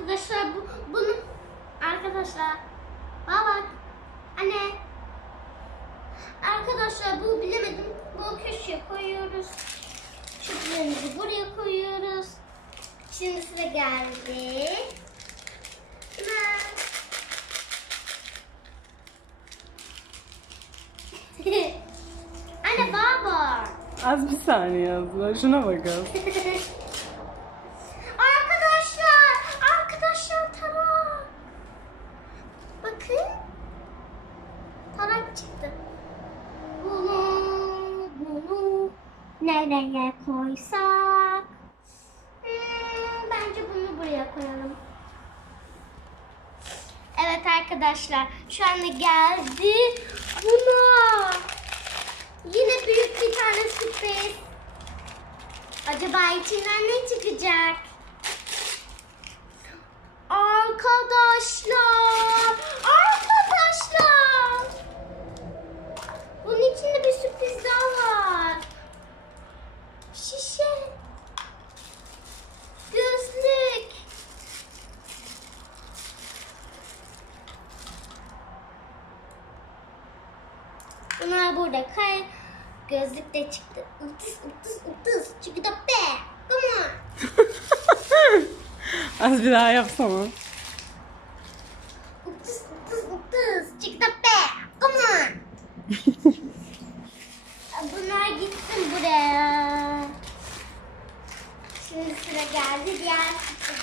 arkadaşlar bu bunu arkadaşlar bak anne. Arkadaşlar bu bilemedim. Bu köşeye koyuyoruz. Çöplerimizi buraya koyuyoruz. Şimdi sıra geldi. Anne baba. Az bir saniye yazdılar. Şuna bakalım. Arkadaşlar, arkadaşlar tarak. Bakın. Tarak çıktı. Bunu, bunu nereye koysak? Hmm, bence bunu buraya koyalım. Evet arkadaşlar, şu anda geldi. Buna. Yine büyük bir tane sürpriz. Acaba içinden ne çıkacak? Arkadaşlar! Bunlar burada kay gözlük de çıktı. Ups ups ups çıktı be. Come on. Az bir daha yapsana. Ups ups çıktı be. Come on. Bunlar gitsin buraya. Şimdi sıra geldi diğer kutluya.